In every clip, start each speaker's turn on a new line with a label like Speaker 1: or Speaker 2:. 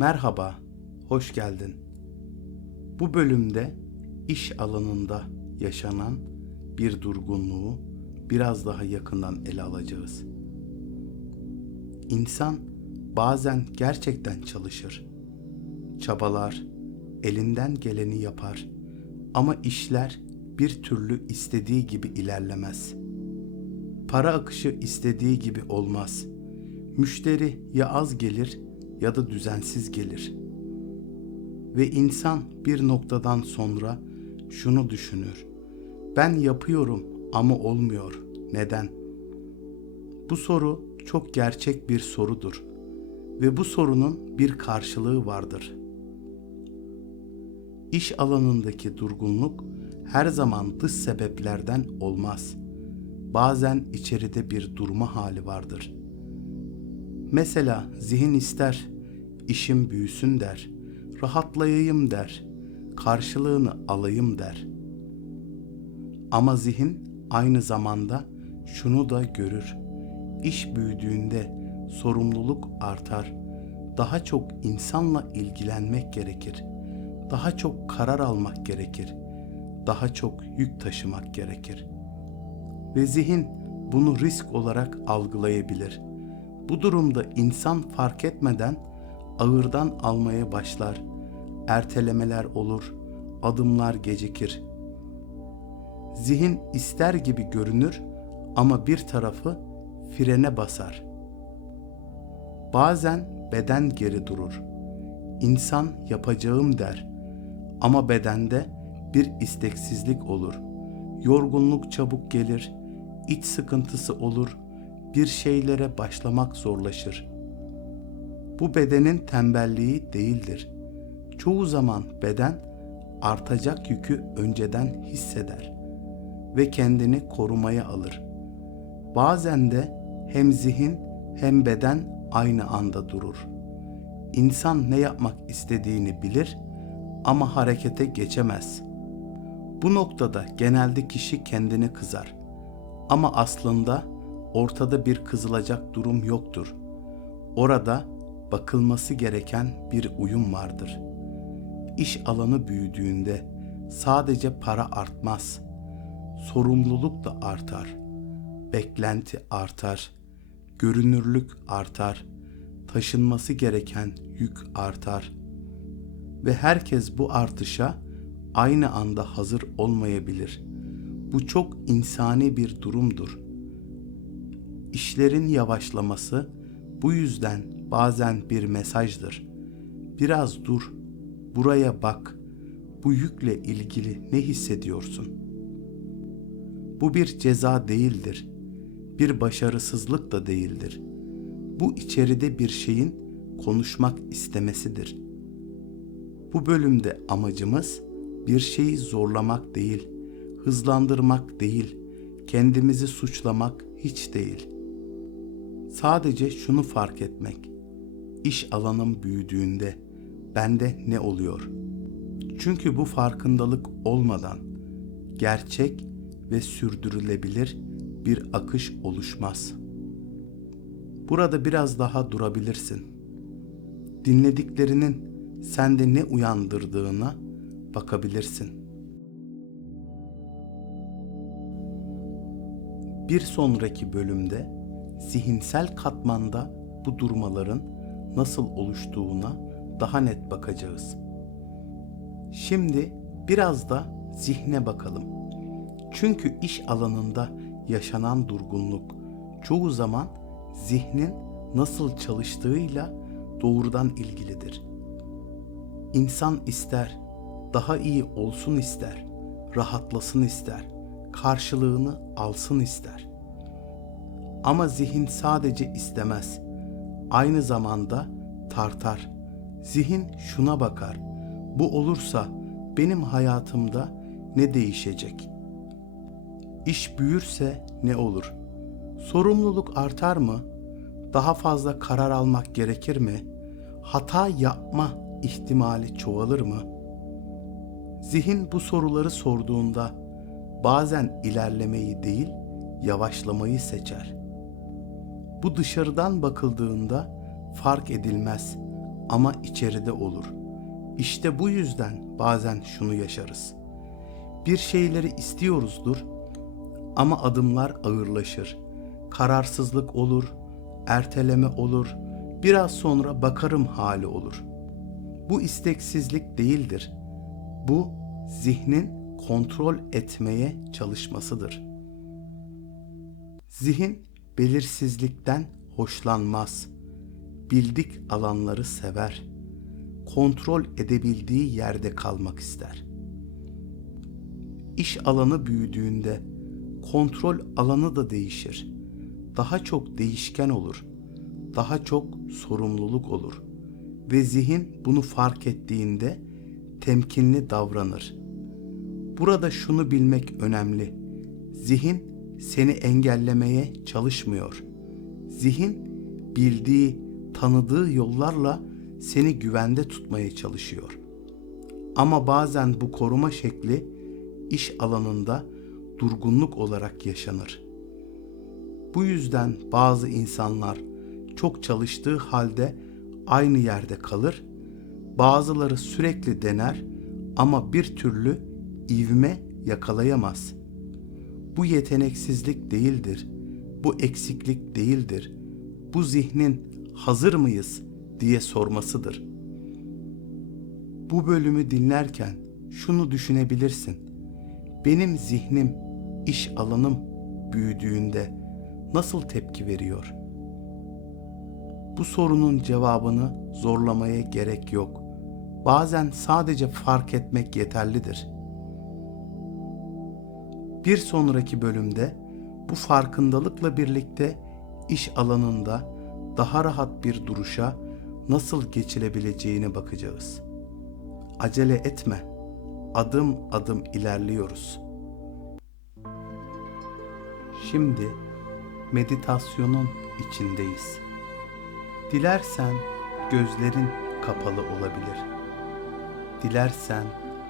Speaker 1: Merhaba, hoş geldin. Bu bölümde iş alanında yaşanan bir durgunluğu biraz daha yakından ele alacağız. İnsan bazen gerçekten çalışır, çabalar, elinden geleni yapar ama işler bir türlü istediği gibi ilerlemez. Para akışı istediği gibi olmaz. Müşteri ya az gelir ya da düzensiz gelir. Ve insan bir noktadan sonra şunu düşünür. Ben yapıyorum ama olmuyor. Neden? Bu soru çok gerçek bir sorudur ve bu sorunun bir karşılığı vardır. İş alanındaki durgunluk her zaman dış sebeplerden olmaz. Bazen içeride bir durma hali vardır. Mesela zihin ister, işim büyüsün der, rahatlayayım der, karşılığını alayım der. Ama zihin aynı zamanda şunu da görür. İş büyüdüğünde sorumluluk artar. Daha çok insanla ilgilenmek gerekir. Daha çok karar almak gerekir. Daha çok yük taşımak gerekir. Ve zihin bunu risk olarak algılayabilir. Bu durumda insan fark etmeden ağırdan almaya başlar. Ertelemeler olur, adımlar gecikir. Zihin ister gibi görünür ama bir tarafı frene basar. Bazen beden geri durur. İnsan yapacağım der ama bedende bir isteksizlik olur. Yorgunluk çabuk gelir, iç sıkıntısı olur, bir şeylere başlamak zorlaşır. Bu bedenin tembelliği değildir. Çoğu zaman beden artacak yükü önceden hisseder ve kendini korumaya alır. Bazen de hem zihin hem beden aynı anda durur. İnsan ne yapmak istediğini bilir ama harekete geçemez. Bu noktada genelde kişi kendini kızar. Ama aslında ortada bir kızılacak durum yoktur. Orada bakılması gereken bir uyum vardır. İş alanı büyüdüğünde sadece para artmaz. Sorumluluk da artar. Beklenti artar. Görünürlük artar. Taşınması gereken yük artar. Ve herkes bu artışa aynı anda hazır olmayabilir. Bu çok insani bir durumdur. İşlerin yavaşlaması bu yüzden bazen bir mesajdır. Biraz dur, buraya bak. Bu yükle ilgili ne hissediyorsun? Bu bir ceza değildir. Bir başarısızlık da değildir. Bu içeride bir şeyin konuşmak istemesidir. Bu bölümde amacımız bir şeyi zorlamak değil, hızlandırmak değil, kendimizi suçlamak hiç değil. Sadece şunu fark etmek. İş alanım büyüdüğünde bende ne oluyor? Çünkü bu farkındalık olmadan gerçek ve sürdürülebilir bir akış oluşmaz. Burada biraz daha durabilirsin. Dinlediklerinin sende ne uyandırdığına bakabilirsin. Bir sonraki bölümde zihinsel katmanda bu durmaların nasıl oluştuğuna daha net bakacağız. Şimdi biraz da zihne bakalım. Çünkü iş alanında yaşanan durgunluk çoğu zaman zihnin nasıl çalıştığıyla doğrudan ilgilidir. İnsan ister, daha iyi olsun ister, rahatlasın ister, karşılığını alsın ister. Ama zihin sadece istemez. Aynı zamanda tartar. Zihin şuna bakar. Bu olursa benim hayatımda ne değişecek? İş büyürse ne olur? Sorumluluk artar mı? Daha fazla karar almak gerekir mi? Hata yapma ihtimali çoğalır mı? Zihin bu soruları sorduğunda bazen ilerlemeyi değil, yavaşlamayı seçer. Bu dışarıdan bakıldığında fark edilmez ama içeride olur. İşte bu yüzden bazen şunu yaşarız. Bir şeyleri istiyoruzdur ama adımlar ağırlaşır. Kararsızlık olur, erteleme olur, biraz sonra bakarım hali olur. Bu isteksizlik değildir. Bu zihnin kontrol etmeye çalışmasıdır. Zihin belirsizlikten hoşlanmaz. Bildik alanları sever. Kontrol edebildiği yerde kalmak ister. İş alanı büyüdüğünde kontrol alanı da değişir. Daha çok değişken olur. Daha çok sorumluluk olur ve zihin bunu fark ettiğinde temkinli davranır. Burada şunu bilmek önemli. Zihin seni engellemeye çalışmıyor. Zihin bildiği, tanıdığı yollarla seni güvende tutmaya çalışıyor. Ama bazen bu koruma şekli iş alanında durgunluk olarak yaşanır. Bu yüzden bazı insanlar çok çalıştığı halde aynı yerde kalır, bazıları sürekli dener ama bir türlü ivme yakalayamaz. Bu yeteneksizlik değildir, bu eksiklik değildir. Bu zihnin hazır mıyız diye sormasıdır. Bu bölümü dinlerken şunu düşünebilirsin. Benim zihnim, iş alanım büyüdüğünde nasıl tepki veriyor? Bu sorunun cevabını zorlamaya gerek yok. Bazen sadece fark etmek yeterlidir. Bir sonraki bölümde bu farkındalıkla birlikte iş alanında daha rahat bir duruşa nasıl geçilebileceğine bakacağız. Acele etme. Adım adım ilerliyoruz. Şimdi meditasyonun içindeyiz. Dilersen gözlerin kapalı olabilir. Dilersen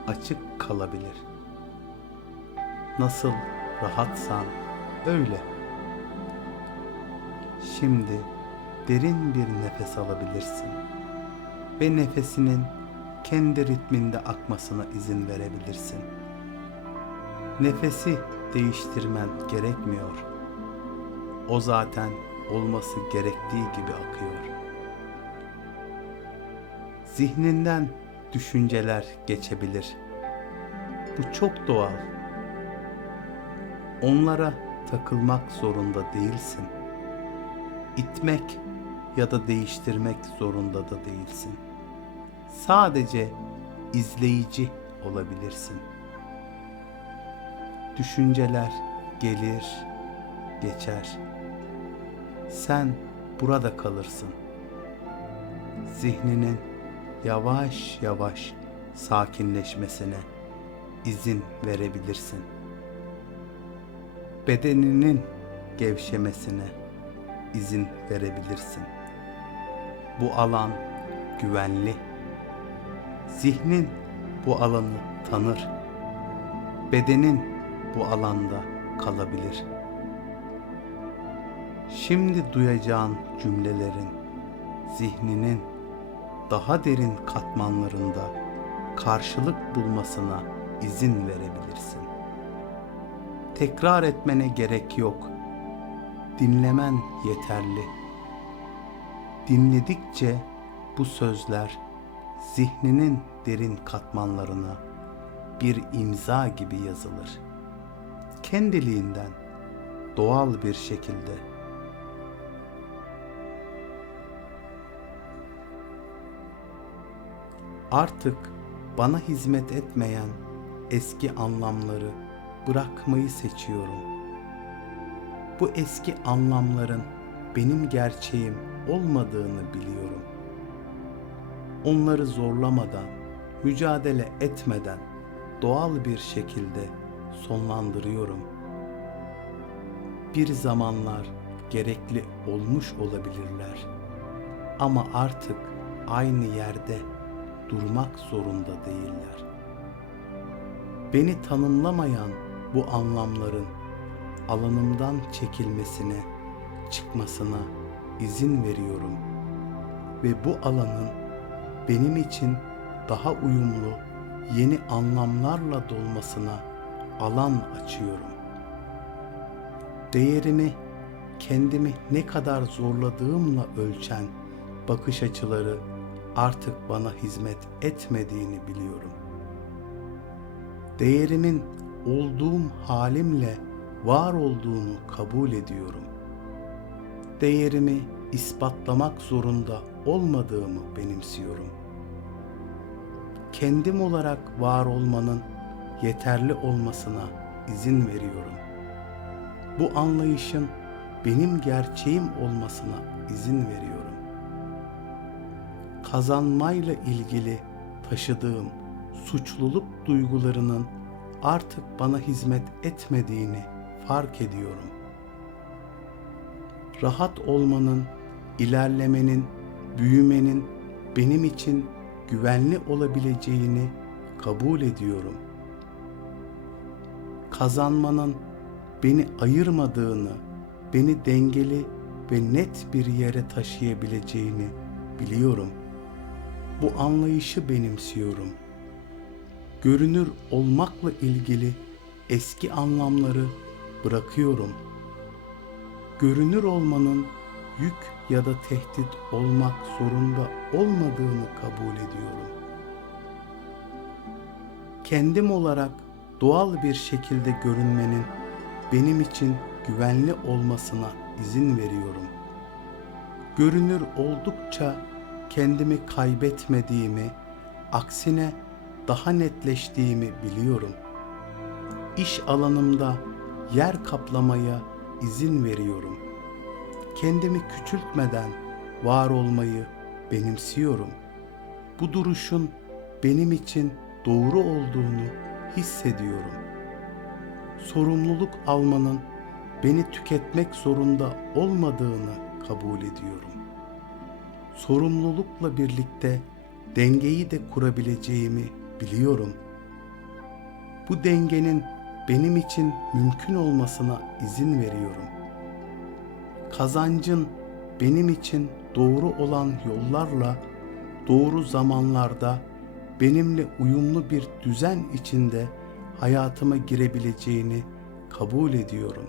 Speaker 1: açık kalabilir. Nasıl rahatsan öyle. Şimdi derin bir nefes alabilirsin ve nefesinin kendi ritminde akmasına izin verebilirsin. Nefesi değiştirmen gerekmiyor. O zaten olması gerektiği gibi akıyor. Zihninden düşünceler geçebilir. Bu çok doğal. Onlara takılmak zorunda değilsin. İtmek ya da değiştirmek zorunda da değilsin. Sadece izleyici olabilirsin. Düşünceler gelir, geçer. Sen burada kalırsın. Zihninin yavaş yavaş sakinleşmesine izin verebilirsin. Bedeninin gevşemesine izin verebilirsin. Bu alan güvenli. Zihnin bu alanı tanır. Bedenin bu alanda kalabilir. Şimdi duyacağın cümlelerin zihninin daha derin katmanlarında karşılık bulmasına izin verebilirsin. Tekrar etmene gerek yok. Dinlemen yeterli. Dinledikçe bu sözler zihninin derin katmanlarına bir imza gibi yazılır. Kendiliğinden doğal bir şekilde Artık bana hizmet etmeyen eski anlamları bırakmayı seçiyorum. Bu eski anlamların benim gerçeğim olmadığını biliyorum. Onları zorlamadan, mücadele etmeden doğal bir şekilde sonlandırıyorum. Bir zamanlar gerekli olmuş olabilirler. Ama artık aynı yerde durmak zorunda değiller. Beni tanımlamayan bu anlamların alanımdan çekilmesine, çıkmasına izin veriyorum ve bu alanın benim için daha uyumlu yeni anlamlarla dolmasına alan açıyorum. Değerimi kendimi ne kadar zorladığımla ölçen bakış açıları artık bana hizmet etmediğini biliyorum. Değerimin olduğum halimle var olduğunu kabul ediyorum. Değerimi ispatlamak zorunda olmadığımı benimsiyorum. Kendim olarak var olmanın yeterli olmasına izin veriyorum. Bu anlayışın benim gerçeğim olmasına izin veriyorum. Kazanmayla ilgili taşıdığım suçluluk duygularının artık bana hizmet etmediğini fark ediyorum. Rahat olmanın, ilerlemenin, büyümenin benim için güvenli olabileceğini kabul ediyorum. Kazanmanın beni ayırmadığını, beni dengeli ve net bir yere taşıyabileceğini biliyorum. Bu anlayışı benimsiyorum. Görünür olmakla ilgili eski anlamları bırakıyorum. Görünür olmanın yük ya da tehdit olmak zorunda olmadığını kabul ediyorum. Kendim olarak doğal bir şekilde görünmenin benim için güvenli olmasına izin veriyorum. Görünür oldukça kendimi kaybetmediğimi, aksine daha netleştiğimi biliyorum. İş alanımda yer kaplamaya izin veriyorum. Kendimi küçültmeden var olmayı benimsiyorum. Bu duruşun benim için doğru olduğunu hissediyorum. Sorumluluk almanın beni tüketmek zorunda olmadığını kabul ediyorum. Sorumlulukla birlikte dengeyi de kurabileceğimi biliyorum. Bu dengenin benim için mümkün olmasına izin veriyorum. Kazancın benim için doğru olan yollarla doğru zamanlarda benimle uyumlu bir düzen içinde hayatıma girebileceğini kabul ediyorum.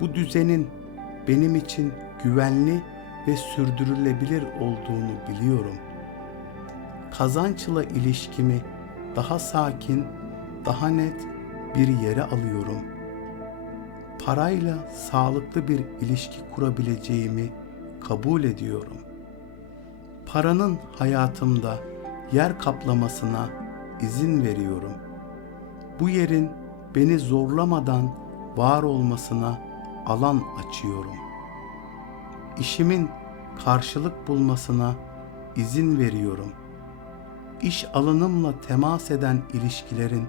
Speaker 1: Bu düzenin benim için güvenli ve sürdürülebilir olduğunu biliyorum. Kazançla ilişkimi daha sakin, daha net bir yere alıyorum. Parayla sağlıklı bir ilişki kurabileceğimi kabul ediyorum. Paranın hayatımda yer kaplamasına izin veriyorum. Bu yerin beni zorlamadan var olmasına alan açıyorum. İşimin karşılık bulmasına izin veriyorum. İş alanımla temas eden ilişkilerin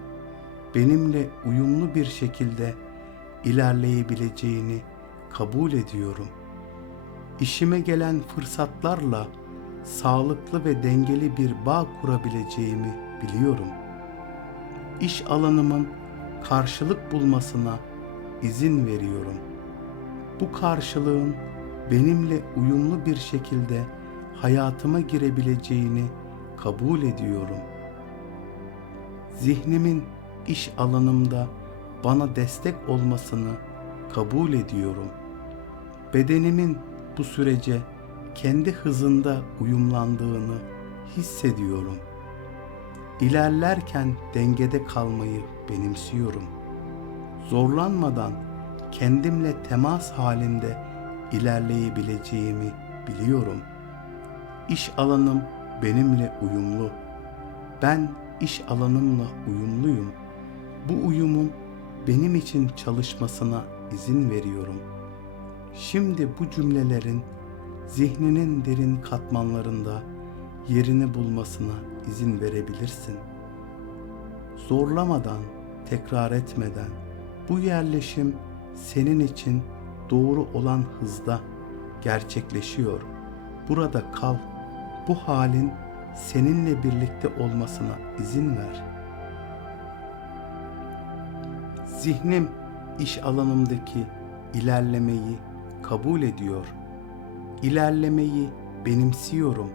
Speaker 1: benimle uyumlu bir şekilde ilerleyebileceğini kabul ediyorum. İşime gelen fırsatlarla sağlıklı ve dengeli bir bağ kurabileceğimi biliyorum. İş alanımın karşılık bulmasına izin veriyorum. Bu karşılığın benimle uyumlu bir şekilde hayatıma girebileceğini kabul ediyorum. Zihnimin iş alanımda bana destek olmasını kabul ediyorum. Bedenimin bu sürece kendi hızında uyumlandığını hissediyorum. İlerlerken dengede kalmayı benimsiyorum. Zorlanmadan kendimle temas halinde ilerleyebileceğimi biliyorum. İş alanım benimle uyumlu. Ben iş alanımla uyumluyum. Bu uyumun benim için çalışmasına izin veriyorum. Şimdi bu cümlelerin zihninin derin katmanlarında yerini bulmasına izin verebilirsin. Zorlamadan, tekrar etmeden bu yerleşim senin için doğru olan hızda gerçekleşiyor. Burada kal. Bu halin seninle birlikte olmasına izin ver. Zihnim iş alanımdaki ilerlemeyi kabul ediyor. İlerlemeyi benimsiyorum.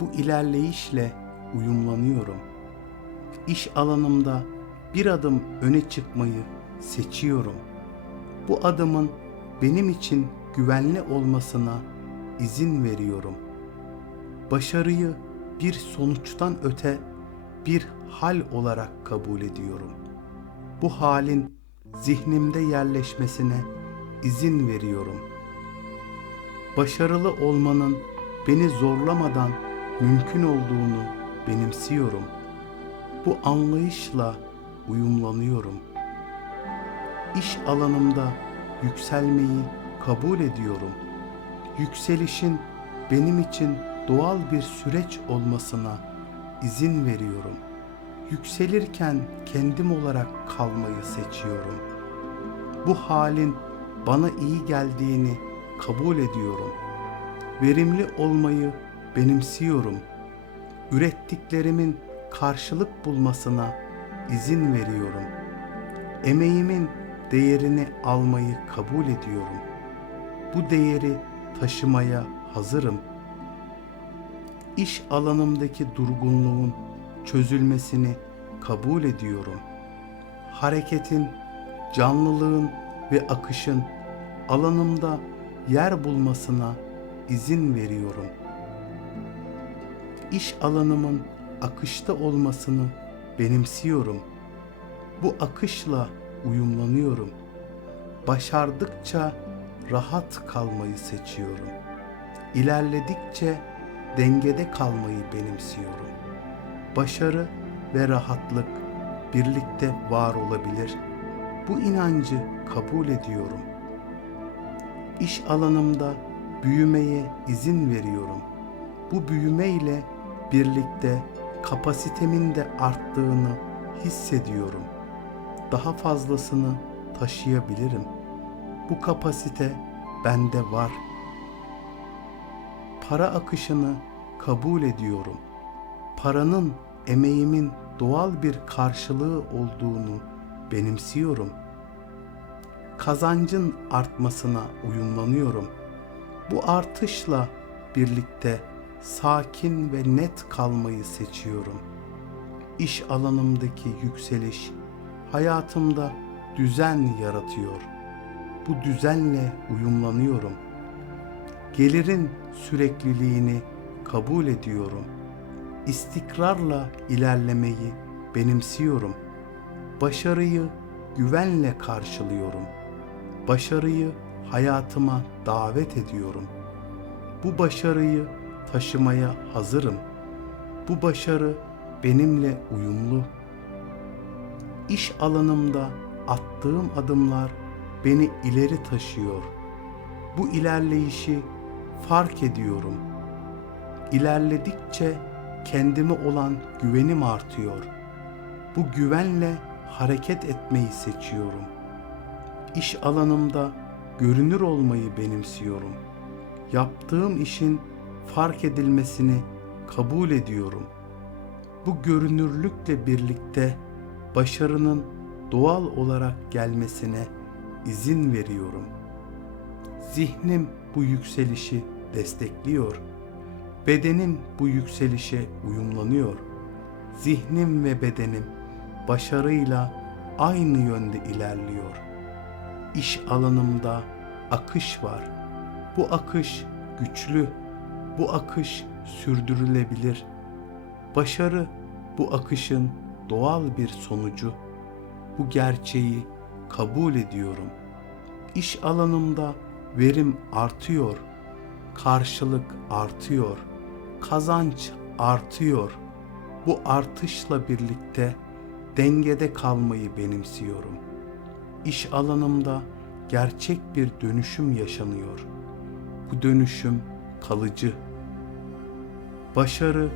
Speaker 1: bu ilerleyişle uyumlanıyorum. İş alanımda bir adım öne çıkmayı seçiyorum. Bu adımın benim için güvenli olmasına izin veriyorum. Başarıyı bir sonuçtan öte bir hal olarak kabul ediyorum. Bu halin zihnimde yerleşmesine izin veriyorum. Başarılı olmanın beni zorlamadan mümkün olduğunu benimsiyorum. Bu anlayışla uyumlanıyorum. İş alanımda yükselmeyi kabul ediyorum. Yükselişin benim için doğal bir süreç olmasına izin veriyorum. Yükselirken kendim olarak kalmayı seçiyorum. Bu halin bana iyi geldiğini kabul ediyorum. Verimli olmayı benimsiyorum. Ürettiklerimin karşılık bulmasına izin veriyorum. Emeğimin değerini almayı kabul ediyorum. Bu değeri taşımaya hazırım. İş alanımdaki durgunluğun çözülmesini kabul ediyorum. Hareketin, canlılığın ve akışın alanımda yer bulmasına izin veriyorum. İş alanımın akışta olmasını benimsiyorum. Bu akışla uyumlanıyorum. Başardıkça rahat kalmayı seçiyorum. İlerledikçe dengede kalmayı benimsiyorum. Başarı ve rahatlık birlikte var olabilir. Bu inancı kabul ediyorum. İş alanımda büyümeye izin veriyorum. Bu büyüme ile birlikte kapasitemin de arttığını hissediyorum. Daha fazlasını taşıyabilirim. Bu kapasite bende var. Para akışını kabul ediyorum. Paranın emeğimin doğal bir karşılığı olduğunu benimsiyorum. Kazancın artmasına uyumlanıyorum. Bu artışla birlikte sakin ve net kalmayı seçiyorum. İş alanımdaki yükseliş hayatımda düzen yaratıyor. Bu düzenle uyumlanıyorum. Gelirin sürekliliğini kabul ediyorum. İstikrarla ilerlemeyi benimsiyorum. Başarıyı güvenle karşılıyorum. Başarıyı hayatıma davet ediyorum. Bu başarıyı taşımaya hazırım. Bu başarı benimle uyumlu. İş alanımda attığım adımlar beni ileri taşıyor. Bu ilerleyişi fark ediyorum. İlerledikçe kendime olan güvenim artıyor. Bu güvenle hareket etmeyi seçiyorum. İş alanımda görünür olmayı benimsiyorum. Yaptığım işin fark edilmesini kabul ediyorum. Bu görünürlükle birlikte başarının doğal olarak gelmesine izin veriyorum. Zihnim bu yükselişi destekliyor. Bedenim bu yükselişe uyumlanıyor. Zihnim ve bedenim başarıyla aynı yönde ilerliyor. İş alanımda akış var. Bu akış güçlü. Bu akış sürdürülebilir. Başarı bu akışın doğal bir sonucu. Bu gerçeği kabul ediyorum. İş alanımda verim artıyor. Karşılık artıyor. Kazanç artıyor. Bu artışla birlikte dengede kalmayı benimsiyorum. İş alanımda gerçek bir dönüşüm yaşanıyor. Bu dönüşüm kalıcı. Başarı,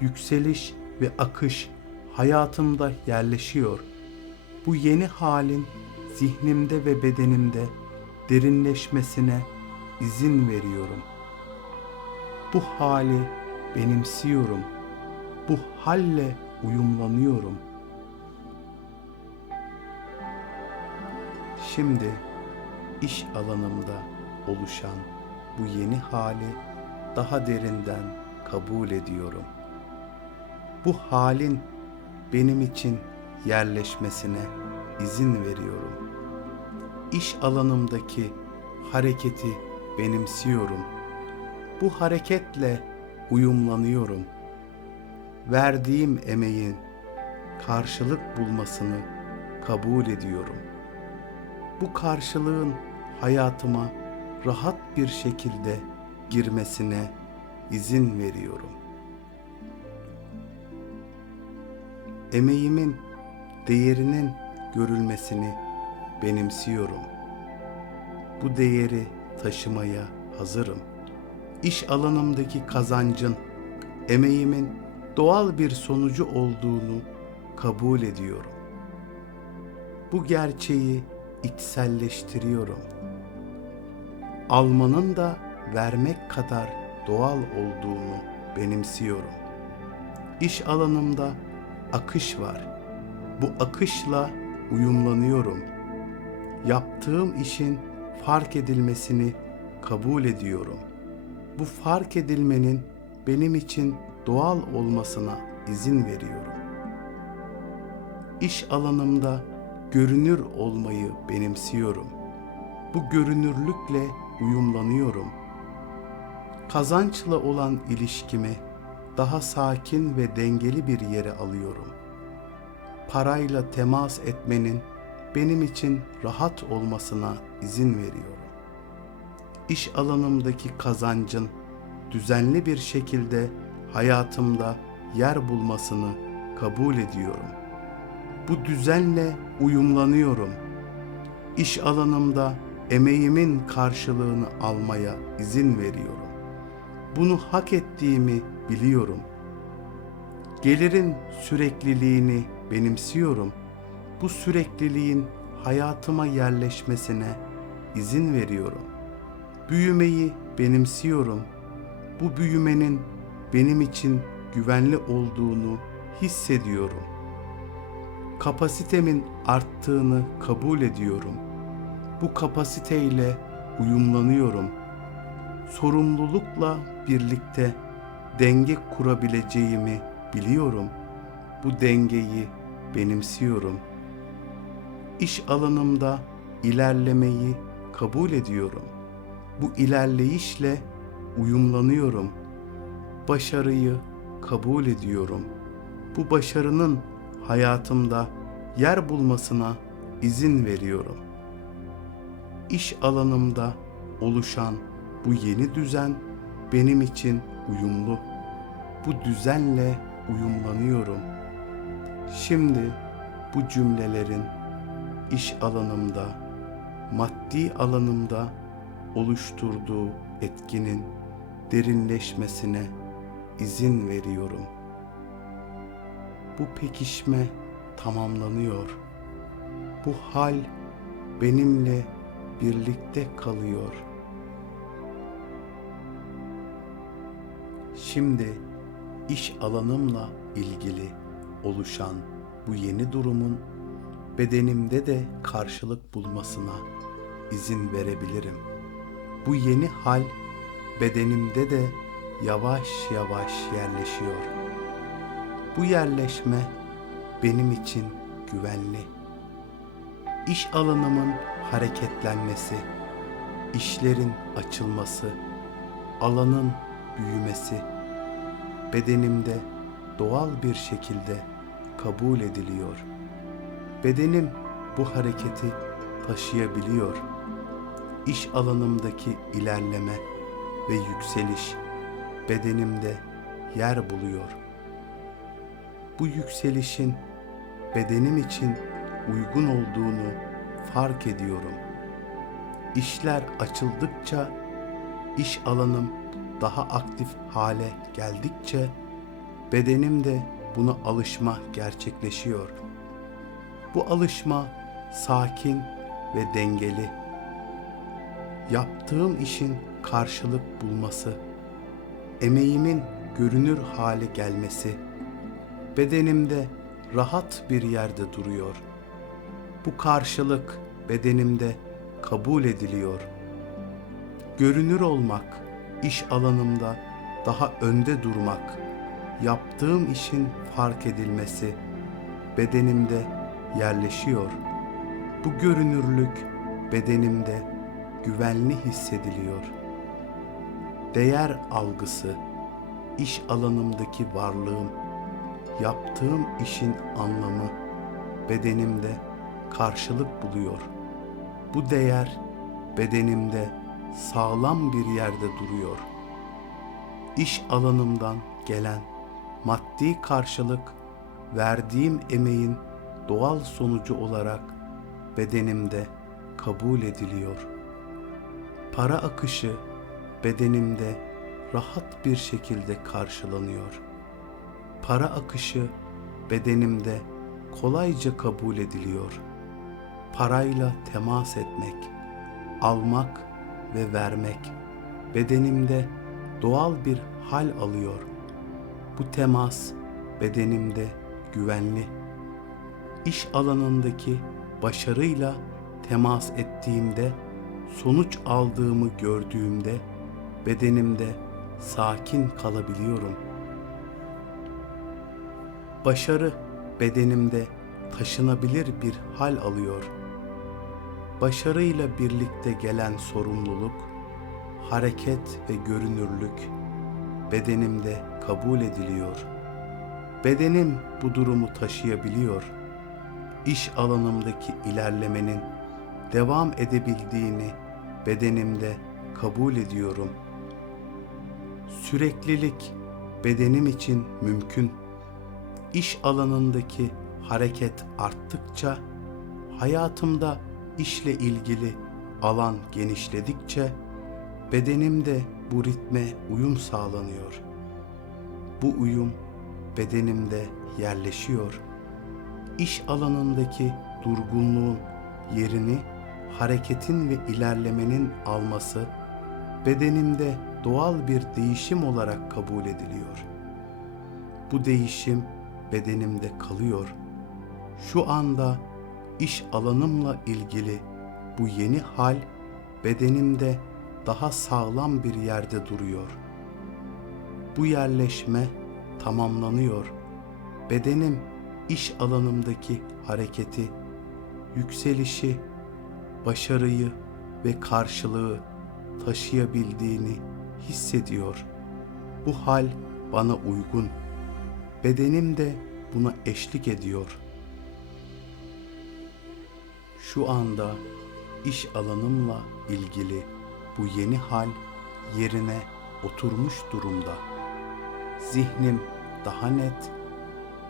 Speaker 1: yükseliş ve akış hayatımda yerleşiyor. Bu yeni halin zihnimde ve bedenimde derinleşmesine izin veriyorum. Bu hali benimsiyorum. Bu halle uyumlanıyorum. Şimdi iş alanımda oluşan bu yeni hali daha derinden kabul ediyorum. Bu halin benim için yerleşmesine izin veriyorum. İş alanımdaki hareketi benimsiyorum. Bu hareketle uyumlanıyorum. Verdiğim emeğin karşılık bulmasını kabul ediyorum. Bu karşılığın hayatıma rahat bir şekilde girmesine izin veriyorum. Emeğimin değerinin görülmesini benimsiyorum. Bu değeri taşımaya hazırım. İş alanımdaki kazancın emeğimin doğal bir sonucu olduğunu kabul ediyorum. Bu gerçeği içselleştiriyorum. Almanın da vermek kadar doğal olduğunu benimsiyorum. İş alanımda akış var. Bu akışla uyumlanıyorum. Yaptığım işin fark edilmesini kabul ediyorum. Bu fark edilmenin benim için doğal olmasına izin veriyorum. İş alanımda görünür olmayı benimsiyorum. Bu görünürlükle uyumlanıyorum. Kazançla olan ilişkimi daha sakin ve dengeli bir yere alıyorum. Parayla temas etmenin benim için rahat olmasına izin veriyorum. İş alanımdaki kazancın düzenli bir şekilde hayatımda yer bulmasını kabul ediyorum. Bu düzenle uyumlanıyorum. İş alanımda emeğimin karşılığını almaya izin veriyorum. Bunu hak ettiğimi biliyorum. Gelirin sürekliliğini benimsiyorum. Bu sürekliliğin hayatıma yerleşmesine izin veriyorum. Büyümeyi benimsiyorum. Bu büyümenin benim için güvenli olduğunu hissediyorum. Kapasitemin arttığını kabul ediyorum. Bu kapasiteyle uyumlanıyorum. Sorumlulukla birlikte denge kurabileceğimi biliyorum. Bu dengeyi benimsiyorum. İş alanımda ilerlemeyi kabul ediyorum. Bu ilerleyişle uyumlanıyorum. Başarıyı kabul ediyorum. Bu başarının hayatımda yer bulmasına izin veriyorum. İş alanımda oluşan bu yeni düzen benim için uyumlu. Bu düzenle uyumlanıyorum. Şimdi bu cümlelerin iş alanımda, maddi alanımda oluşturduğu etkinin derinleşmesine izin veriyorum. Bu pekişme tamamlanıyor. Bu hal benimle birlikte kalıyor. Şimdi iş alanımla ilgili oluşan bu yeni durumun bedenimde de karşılık bulmasına izin verebilirim. Bu yeni hal bedenimde de yavaş yavaş yerleşiyor. Bu yerleşme benim için güvenli. İş alanımın hareketlenmesi, işlerin açılması, alanın büyümesi bedenimde doğal bir şekilde kabul ediliyor. Bedenim bu hareketi taşıyabiliyor. İş alanımdaki ilerleme ve yükseliş bedenimde yer buluyor. Bu yükselişin bedenim için uygun olduğunu fark ediyorum. İşler açıldıkça iş alanım daha aktif hale geldikçe bedenimde buna alışma gerçekleşiyor. Bu alışma sakin ve dengeli. Yaptığım işin karşılık bulması, emeğimin görünür hale gelmesi bedenimde rahat bir yerde duruyor. Bu karşılık bedenimde kabul ediliyor. Görünür olmak iş alanımda daha önde durmak, yaptığım işin fark edilmesi bedenimde yerleşiyor. Bu görünürlük bedenimde güvenli hissediliyor. Değer algısı, iş alanımdaki varlığım, yaptığım işin anlamı bedenimde karşılık buluyor. Bu değer bedenimde sağlam bir yerde duruyor. İş alanımdan gelen maddi karşılık verdiğim emeğin doğal sonucu olarak bedenimde kabul ediliyor. Para akışı bedenimde rahat bir şekilde karşılanıyor. Para akışı bedenimde kolayca kabul ediliyor. Parayla temas etmek, almak ve vermek bedenimde doğal bir hal alıyor. Bu temas bedenimde güvenli. İş alanındaki başarıyla temas ettiğimde, sonuç aldığımı gördüğümde bedenimde sakin kalabiliyorum. Başarı bedenimde taşınabilir bir hal alıyor. Başarıyla birlikte gelen sorumluluk, hareket ve görünürlük bedenimde kabul ediliyor. Bedenim bu durumu taşıyabiliyor. İş alanımdaki ilerlemenin devam edebildiğini bedenimde kabul ediyorum. Süreklilik bedenim için mümkün. İş alanındaki hareket arttıkça hayatımda işle ilgili alan genişledikçe bedenimde bu ritme uyum sağlanıyor. Bu uyum bedenimde yerleşiyor. İş alanındaki durgunluğun yerini hareketin ve ilerlemenin alması bedenimde doğal bir değişim olarak kabul ediliyor. Bu değişim bedenimde kalıyor. Şu anda iş alanımla ilgili bu yeni hal bedenimde daha sağlam bir yerde duruyor. Bu yerleşme tamamlanıyor. Bedenim iş alanımdaki hareketi, yükselişi, başarıyı ve karşılığı taşıyabildiğini hissediyor. Bu hal bana uygun. Bedenim de buna eşlik ediyor. Şu anda iş alanımla ilgili bu yeni hal yerine oturmuş durumda. Zihnim daha net,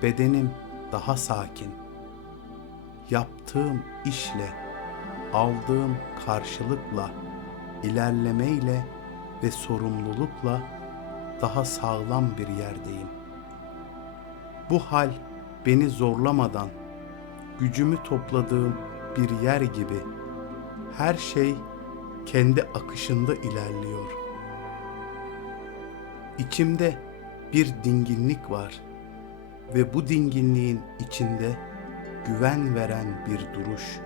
Speaker 1: bedenim daha sakin. Yaptığım işle, aldığım karşılıkla, ilerlemeyle ve sorumlulukla daha sağlam bir yerdeyim. Bu hal beni zorlamadan gücümü topladığım bir yer gibi her şey kendi akışında ilerliyor. İçimde bir dinginlik var ve bu dinginliğin içinde güven veren bir duruş.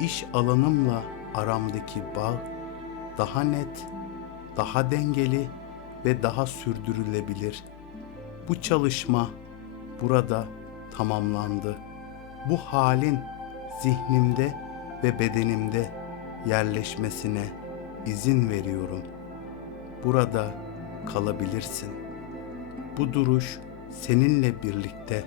Speaker 1: İş alanımla aramdaki bağ daha net, daha dengeli ve daha sürdürülebilir. Bu çalışma burada tamamlandı. Bu halin zihnimde ve bedenimde yerleşmesine izin veriyorum. Burada kalabilirsin. Bu duruş seninle birlikte